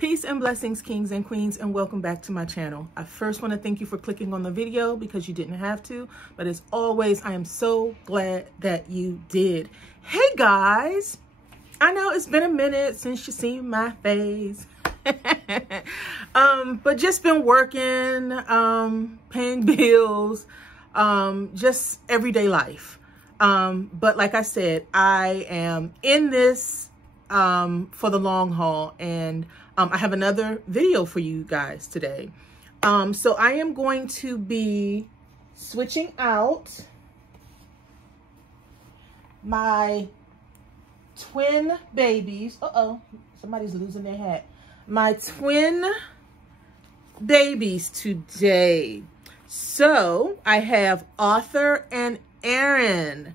Peace and blessings, kings and queens, and welcome back to my channel. I first want to thank you for clicking on the video because you didn't have to, but as always, I am so glad that you did. Hey guys, I know it's been a minute since you've seen my face, but just been working, paying bills, just everyday life. But like I said, I am in this for the long haul, and I have another video for you guys today. So I am going to be switching out my twin babies. Uh-oh, somebody's losing their hat. My twin babies today. So I have Arthur and Aaron.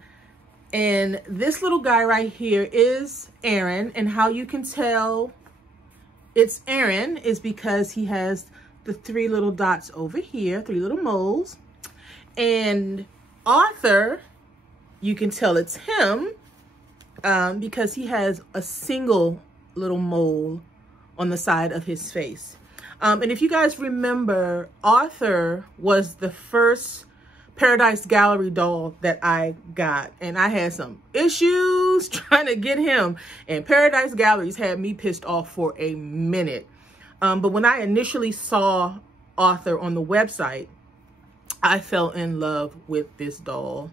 And this little guy right here is Aaron. And how you can tell it's Aaron is because he has the three little dots over here, three little moles. And Arthur, you can tell it's him because he has a single little mole on the side of his face. And if you guys remember, Arthur was the first Paradise Gallery doll that I got, and I had some issues trying to get him, and Paradise Galleries had me pissed off for a minute. But when I initially saw Arthur on the website, I fell in love with this doll.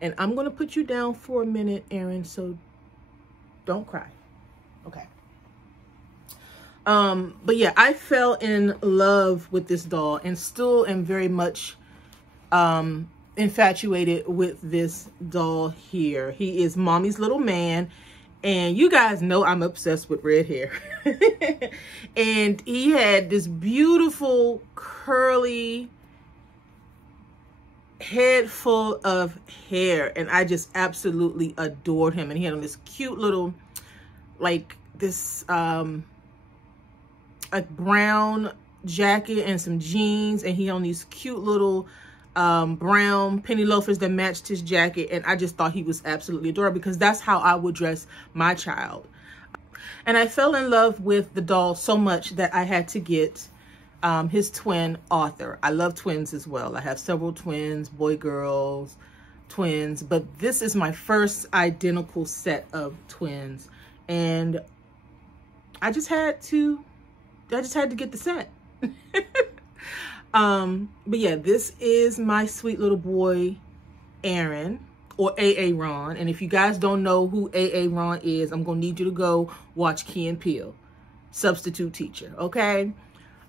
And I'm going to put you down for a minute, Aaron, so don't cry. Okay. But yeah, I fell in love with this doll and still am very much infatuated with this doll here. He is mommy's little man, and you guys know I'm obsessed with red hair. And he had this beautiful curly head full of hair, and I just absolutely adored him. And he had on this cute little, like this a brown jacket and some jeans, and he on these cute little brown penny loafers that matched his jacket. And I just thought he was absolutely adorable because that's how I would dress my child. And I fell in love with the doll so much that I had to get his twin, Arthur. I love twins as well. I have several twins, boy, girls, twins, but this is my first identical set of twins. And I just had to get the set. But yeah, this is my sweet little boy, Aaron, or A.A. Ron. And if you guys don't know who A.A. Ron is, I'm going to need you to go watch Key and Peele, Substitute Teacher, okay?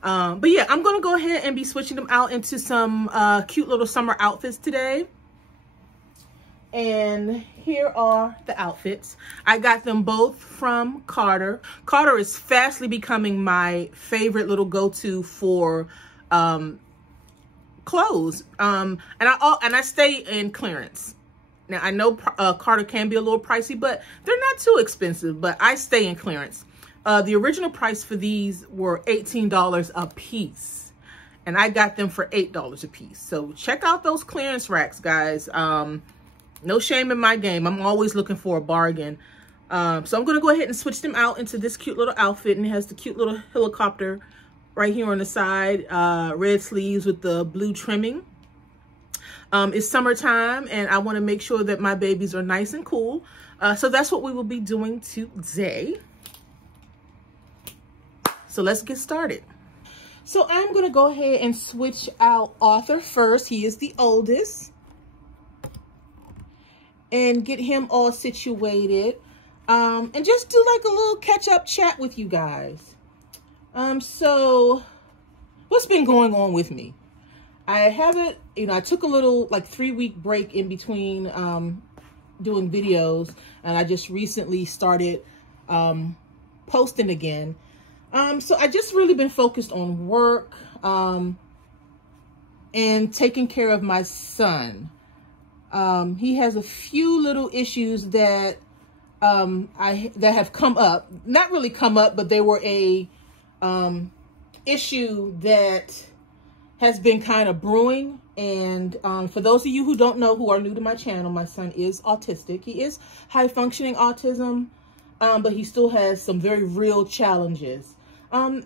But yeah, I'm going to go ahead and be switching them out into some cute little summer outfits today. And here are the outfits. I got them both from Carter. Carter is fastly becoming my favorite little go-to for clothes. And I stay in clearance. Now I know Carter can be a little pricey, but they're not too expensive, but I stay in clearance. The original price for these were $18 a piece, and I got them for $8 a piece. So check out those clearance racks, guys. No shame in my game. I'm always looking for a bargain. So I'm going to go ahead and switch them out into this cute little outfit, and it has the cute little helicopter right here on the side, red sleeves with the blue trimming. It's summertime, and I want to make sure that my babies are nice and cool. So that's what we will be doing today. So let's get started. So I'm going to go ahead and switch out Arthur first. He is the oldest. And get him all situated. And just do like a little catch-up chat with you guys. So what's been going on with me? I haven't, I took a little like 3-week break in between doing videos, and I just recently started posting again. So I just really been focused on work and taking care of my son. He has a few little issues that that have come up. Not really come up, but they were a issue that has been kind of brewing. And for those of you who don't know, who are new to my channel, my son is autistic. He is high functioning autism, but he still has some very real challenges.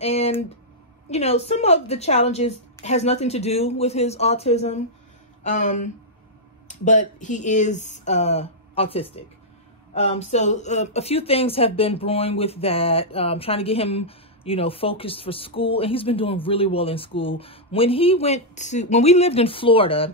And, you know, some of the challenges has nothing to do with his autism. But he is autistic. So a few things have been brewing with that. Trying to get him, you know, focused for school, and he's been doing really well in school. When we lived in Florida,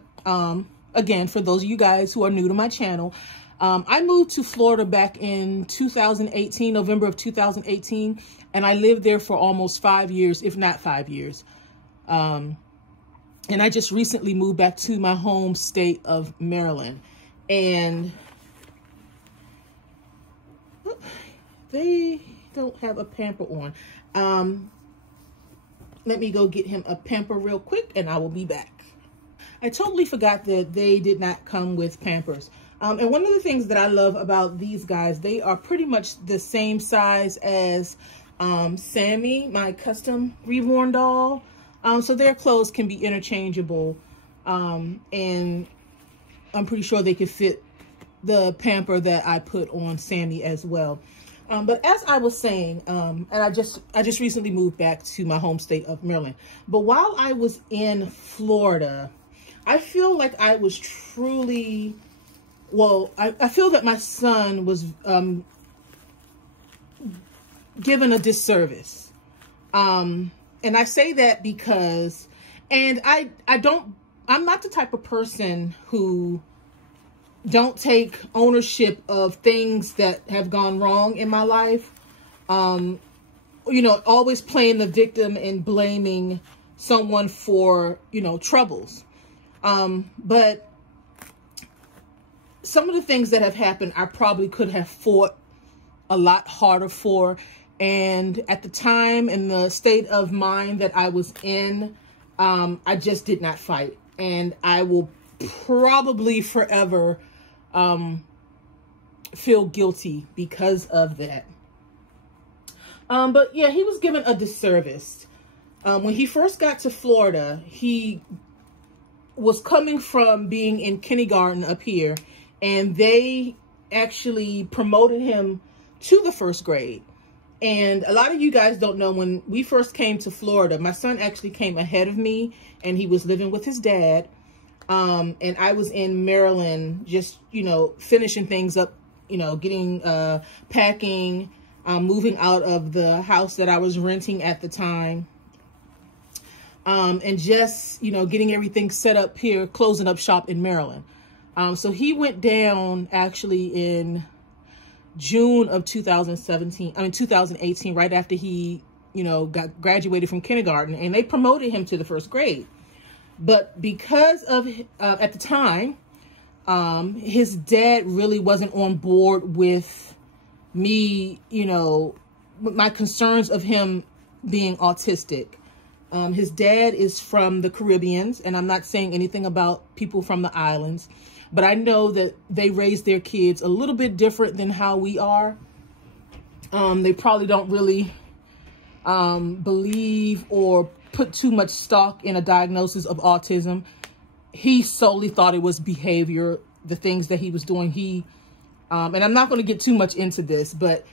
again, for those of you guys who are new to my channel, I moved to Florida back in 2018, November of 2018, and I lived there for almost 5 years, if not 5 years. And I just recently moved back to my home state of Maryland, and they don't have a pamper on. Let me go get him a pamper real quick, and I will be back. I totally forgot that they did not come with Pampers. And one of the things that I love about these guys, they are pretty much the same size as Sammy, my custom Reborn doll. So their clothes can be interchangeable. And I'm pretty sure they could fit the pamper that I put on Sammy as well. But as I was saying, and I just recently moved back to my home state of Maryland. But while I was in Florida, I feel like I was truly, well, I feel that my son was given a disservice. And I say that because, and I'm not the type of person who don't take ownership of things that have gone wrong in my life. You know, always playing the victim and blaming someone for, you know, troubles. But some of the things that have happened, I probably could have fought a lot harder for. And at the time, in the state of mind that I was in, I just did not fight. And I will probably forever feel guilty because of that. But yeah, he was given a disservice. When he first got to Florida, he was coming from being in kindergarten up here, and they actually promoted him to the first grade. And a lot of you guys don't know, when we first came to Florida, my son actually came ahead of me, and he was living with his dad. And I was in Maryland, just, you know, finishing things up, you know, getting, packing, moving out of the house that I was renting at the time. And just, you know, getting everything set up here, closing up shop in Maryland. So he went down actually in June of 2018, right after he, you know, graduated from kindergarten, and they promoted him to the first grade. But because of, at the time, his dad really wasn't on board with me, you know, with my concerns of him being autistic. His dad is from the Caribbean, and I'm not saying anything about people from the islands, but I know that they raise their kids a little bit different than how we are. They probably don't really believe or put too much stock in a diagnosis of autism. He solely thought it was behavior, the things that he was doing. And I'm not going to get too much into this, but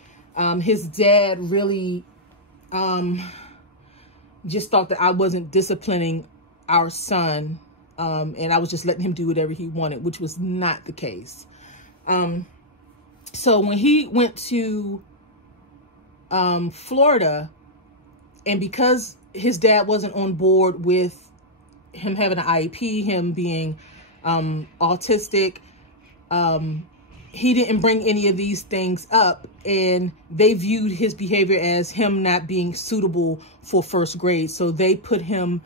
his dad really just thought that I wasn't disciplining our son, and I was just letting him do whatever he wanted, which was not the case. So when he went to Florida, and because his dad wasn't on board with him having an IEP, him being autistic, he didn't bring any of these things up, and they viewed his behavior as him not being suitable for first grade. So they put him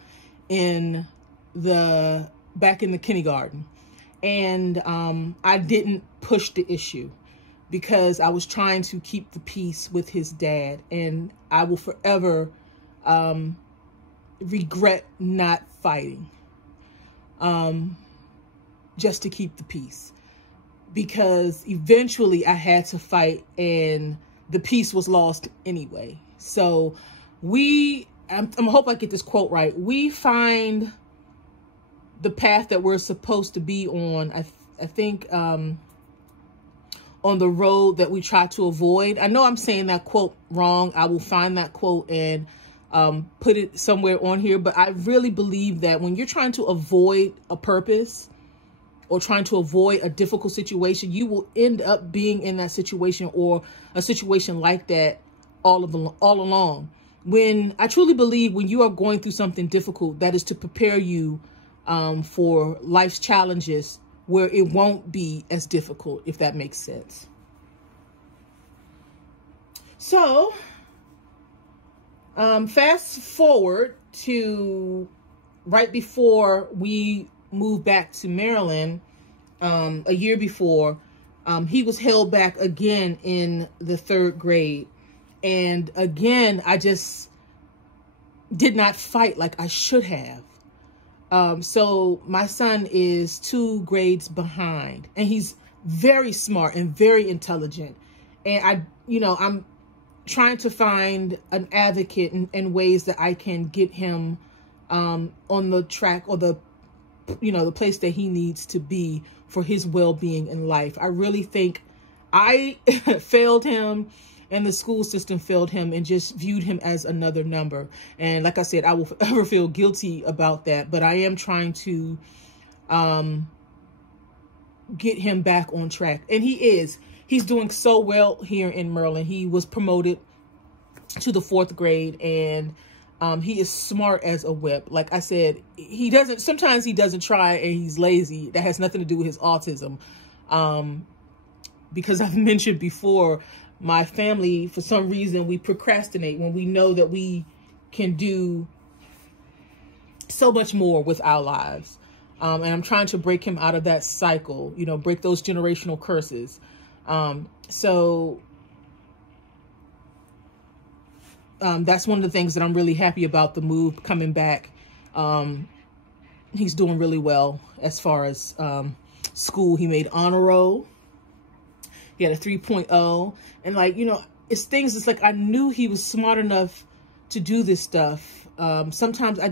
in back in the kindergarten. And I didn't push the issue because I was trying to keep the peace with his dad, and I will forever regret not fighting just to keep the peace. Because eventually I had to fight, and the peace was lost anyway. So I hope I get this quote right. We find the path that we're supposed to be on, I think, on the road that we try to avoid. I know I'm saying that quote wrong. I will find that quote and put it somewhere on here, but I really believe that when you're trying to avoid a purpose or trying to avoid a difficult situation, you will end up being in that situation or a situation like that all along. When I truly believe when you are going through something difficult, that is to prepare you for life's challenges where it won't be as difficult, if that makes sense. So, fast forward to right before we moved back to Maryland, a year before, he was held back again in the 3rd grade. And again, I just did not fight like I should have. So my son is 2 grades behind, and he's very smart and very intelligent. And I'm trying to find an advocate and ways that I can get him on the track or the place that he needs to be for his well-being in life. I really think I failed him and the school system failed him and just viewed him as another number. And like I said, I will forever feel guilty about that, but I am trying to get him back on track. And he's doing so well here in Maryland. He was promoted to the 4th grade, and he is smart as a whip. Like I said, sometimes he doesn't try and he's lazy. That has nothing to do with his autism. Because I've mentioned before, my family, for some reason, we procrastinate when we know that we can do so much more with our lives. And I'm trying to break him out of that cycle, break those generational curses. So that's one of the things that I'm really happy about, the move coming back. He's doing really well as far as school. He made honor roll. He had a 3.0. And it's things, it's like I knew he was smart enough to do this stuff. Sometimes I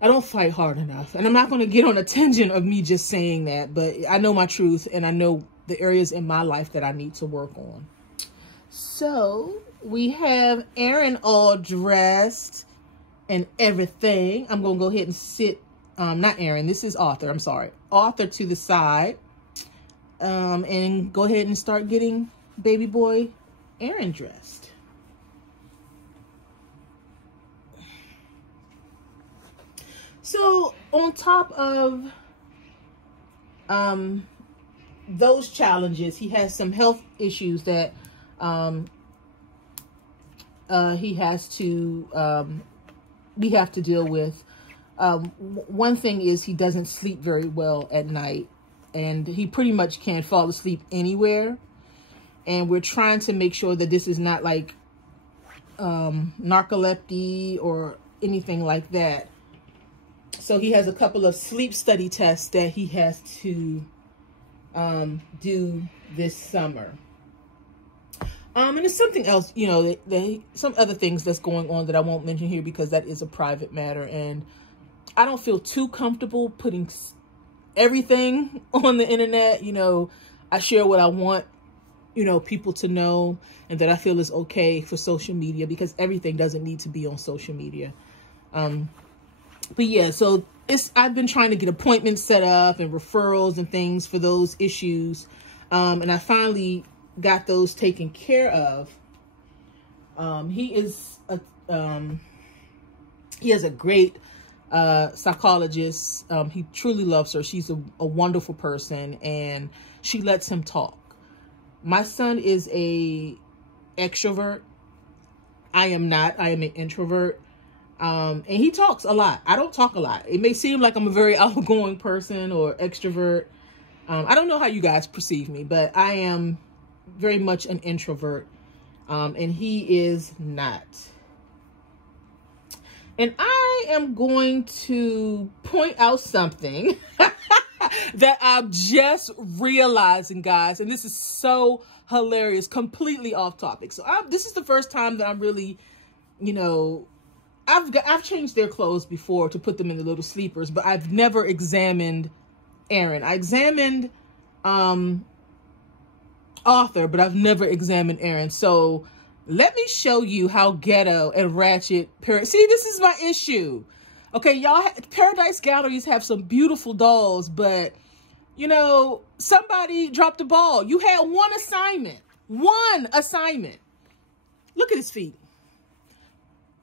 don't fight hard enough. And I'm not going to get on a tangent of me just saying that, but I know my truth and I know the areas in my life that I need to work on. So we have Aaron all dressed and everything. I'm going to go ahead and sit, not Aaron, this is Arthur, I'm sorry. Arthur to the side. And go ahead and start getting baby boy Aaron dressed. So on top of those challenges, he has some health issues that we have to deal with. One thing is he doesn't sleep very well at night. And he pretty much can't fall asleep anywhere. And we're trying to make sure that this is not like narcolepsy or anything like that. So he has a couple of sleep study tests that he has to do this summer. And there's something else, some other things that's going on that I won't mention here because that is a private matter. And I don't feel too comfortable putting everything on the internet. I share what I want, people to know and that I feel is okay for social media, because everything doesn't need to be on social media. But yeah, so I've been trying to get appointments set up and referrals and things for those issues. And I finally got those taken care of. He has a great psychologist. He truly loves her. She's a wonderful person, and she lets him talk. My son is a extrovert. I am not. I am an introvert. And he talks a lot. I don't talk a lot. It may seem like I'm a very outgoing person or extrovert. I don't know how you guys perceive me, but I am very much an introvert. And he is not. And I am going to point out something that I'm just realizing, guys. And this is so hilarious, completely off topic. So this is the first time that I'm really, I've changed their clothes before to put them in the little sleepers, but I've never examined Aaron. I examined Arthur, but I've never examined Aaron. So Let me show you how ghetto and ratchet. See, this is my issue. Okay, y'all, Paradise Galleries have some beautiful dolls, but, you know, somebody dropped the ball. You had one assignment. One assignment. Look at his feet.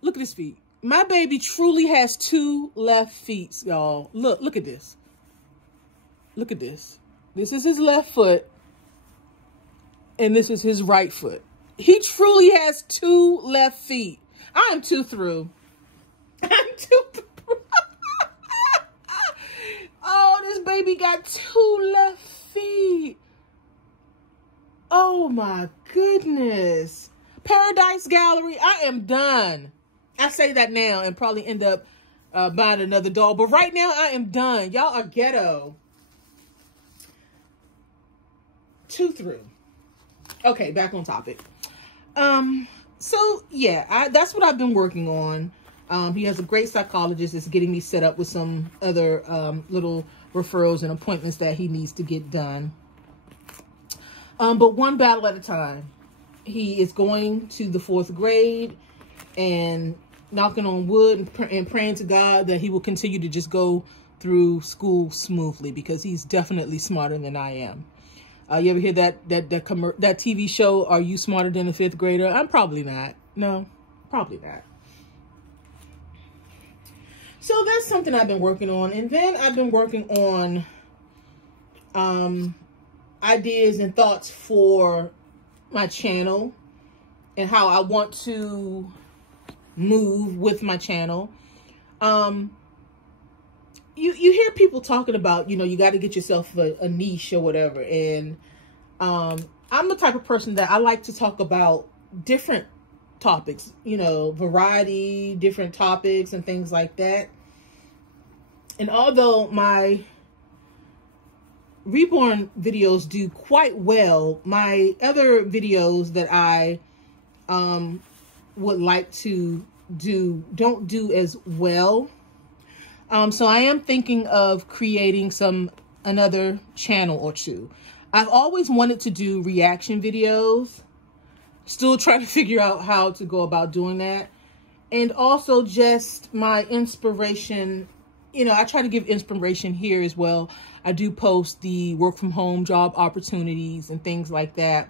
Look at his feet. My baby truly has 2 left feet, y'all. Look at this. Look at this. This is his left foot, and this is his right foot. He truly has 2 left feet. I am too through. I'm too through. Oh, this baby got 2 left feet. Oh my goodness. Paradise Gallery, I am done. I say that now and probably end up buying another doll. But right now, I am done. Y'all are ghetto. 2 through. Okay, back on topic. So yeah, that's what I've been working on. He has a great psychologist that's getting me set up with some other little referrals and appointments that he needs to get done. But one battle at a time. He is going to the 4th grade and knocking on wood and praying to God that he will continue to just go through school smoothly, because he's definitely smarter than I am. You ever hear that TV show, Are You Smarter Than a 5th Grader? I'm probably not. No, probably not. So that's something I've been working on. And then I've been working on ideas and thoughts for my channel and how I want to move with my channel. You hear people talking about, you know, you got to get yourself a niche or whatever. And I'm the type of person that I like to talk about different topics, you know, variety, different topics and things like that. And although my Reborn videos do quite well, my other videos that I would like to don't do as well. So I am thinking of creating another channel or 2. I've always wanted to do reaction videos. Still trying to figure out how to go about doing that. And also just my inspiration. You know, I try to give inspiration here as well. I do post the work from home job opportunities and things like that.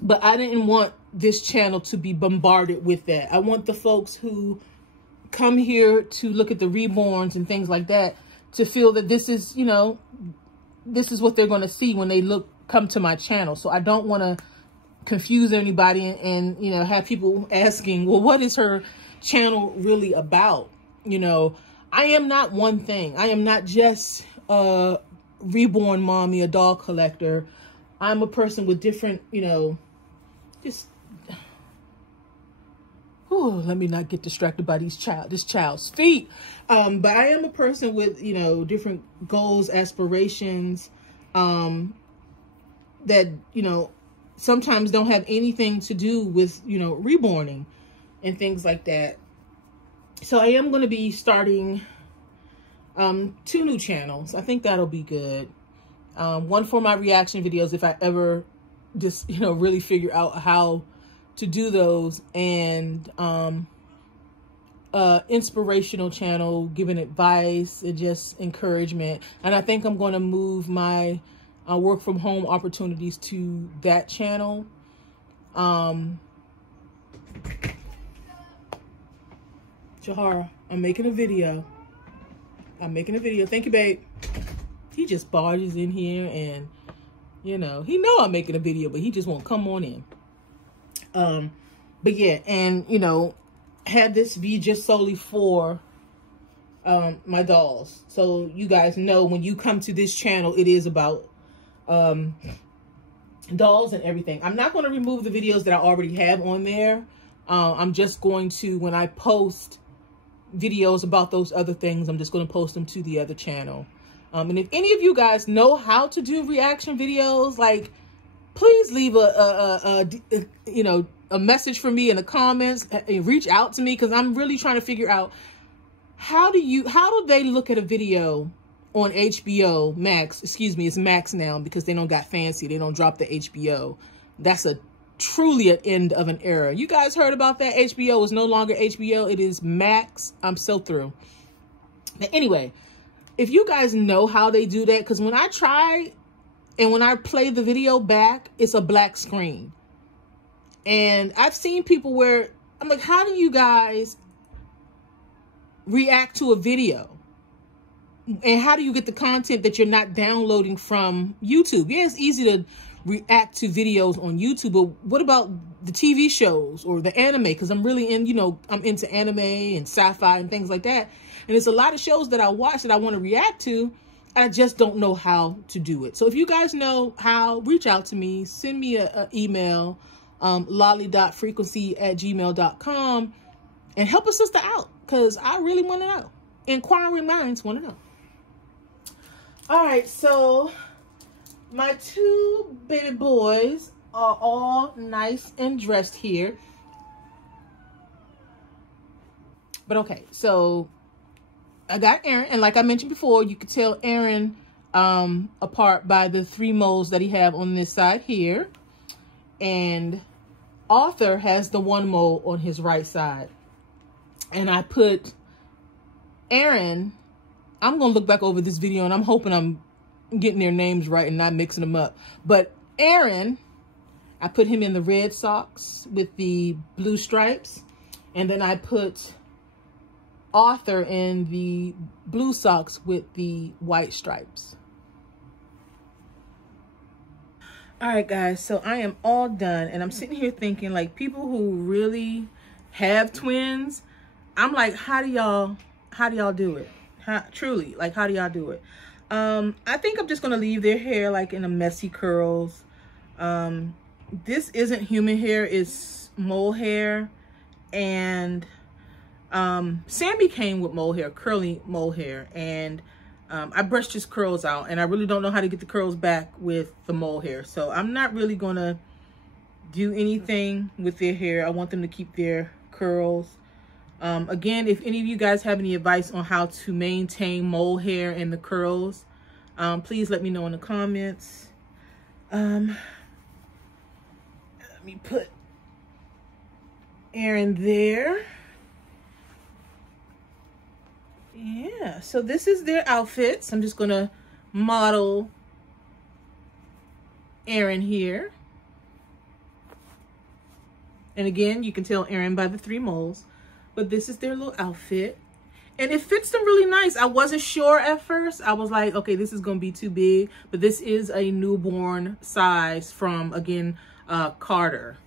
But I didn't want this channel to be bombarded with that. I want the folks who come here to look at the Reborns and things like that to feel that this is, you know, this is what they're going to see when they come to my channel. So I don't want to confuse anybody and, you know, have people asking, well, what is her channel really about? You know, I am not one thing. I am not just a Reborn mommy, a doll collector. I'm a person with different, you know, just, let me not get distracted by this child's feet. But I am a person with, you know, different goals, aspirations, that, you know, sometimes don't have anything to do with, you know, reborning and things like that. So I am going to be starting 2 new channels. I think that'll be good. One for my reaction videos, if I ever just, you know, really figure out how to do those, and inspirational channel, giving advice and just encouragement. And I think I'm going to move my work from home opportunities to that channel. Jahara, I'm making a video. Thank you, babe. He just barges in here and, you know, he know I'm making a video, but he just won't come on in. But yeah, and, you know, had this be just solely for my dolls. So you guys know when you come to this channel, it is about dolls and everything. I'm not going to remove the videos that I already have on there. I'm just going to, when I post videos about those other things, I'm just going to post them to the other channel. And if any of you guys know how to do reaction videos, like, please leave you know, a message for me in the comments and reach out to me, because I'm really trying to figure out how do they look at a video on HBO Max. Excuse me, it's Max now because they don't got fancy. They don't drop the HBO. That's a truly an end of an era. You guys heard about that? HBO is no longer HBO. It is Max. I'm so through. But anyway, if you guys know how they do that, because when I try and when I play the video back, it's a black screen. And I've seen people where I'm like, how do you guys react to a video? And how do you get the content that you're not downloading from YouTube? Yeah, it's easy to react to videos on YouTube, but what about the TV shows or the anime? Because I'm really in, you know, I'm into anime and sci-fi and things like that. And there's a lot of shows that I watch that I want to react to. I just don't know how to do it. So if you guys know how, reach out to me. Send me an email, lolly.frequency@gmail.com, and help a sister out, because I really want to know. Inquiring minds want to know. All right, so my two baby boys are all nice and dressed here. But okay, so I got Aaron, and like I mentioned before, you could tell Aaron apart by the 3 moles that he have on this side here. And Arthur has the 1 mole on his right side. And I put Aaron, I'm going to look back over this video and I'm hoping I'm getting their names right and not mixing them up. But Aaron, I put him in the red socks with the blue stripes. And then I put Arthur in the blue socks with the white stripes. All right, guys, so I am all done. And I'm sitting here thinking, like, people who really have twins, I'm like, how do y'all do it? Truly, like, how do y'all do it? I think I'm just gonna leave their hair like in a messy curls. This isn't human hair, it's mole hair. And Sammy came with mole hair, curly mole hair, and I brushed his curls out, and I really don't know how to get the curls back with the mole hair. So I'm not really gonna do anything with their hair. I want them to keep their curls. Again, if any of you guys have any advice on how to maintain mole hair and the curls, please let me know in the comments. Let me put Aaron there. Yeah, so this is their outfits. I'm just gonna model Aaron here. And again, you can tell Aaron by the 3 moles. But this is their little outfit. And it fits them really nice. I wasn't sure at first. I was like, okay, this is going to be too big. But this is a newborn size from, again, Carter.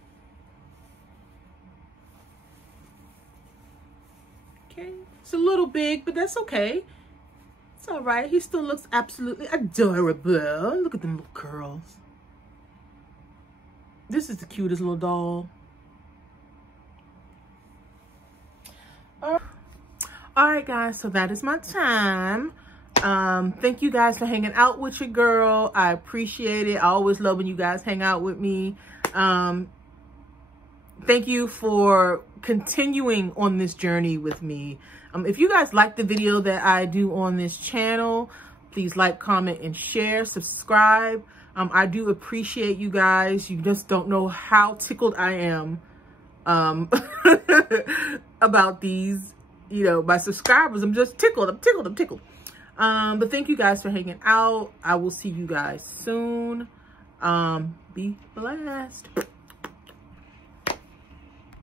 Okay. It's a little big, but that's okay. It's all right. He still looks absolutely adorable. Look at them little curls. This is the cutest little doll. All right, guys, so that is my time. Thank you guys for hanging out with your girl. I appreciate it. I always love when you guys hang out with me. Thank you for continuing on this journey with me. If you guys like the video that I do on this channel, please like, comment, and share. Subscribe. I do appreciate you guys. You just don't know how tickled I am about these, you know, my subscribers. I'm just tickled. I'm tickled. But thank you guys for hanging out. I will see you guys soon. Be blessed.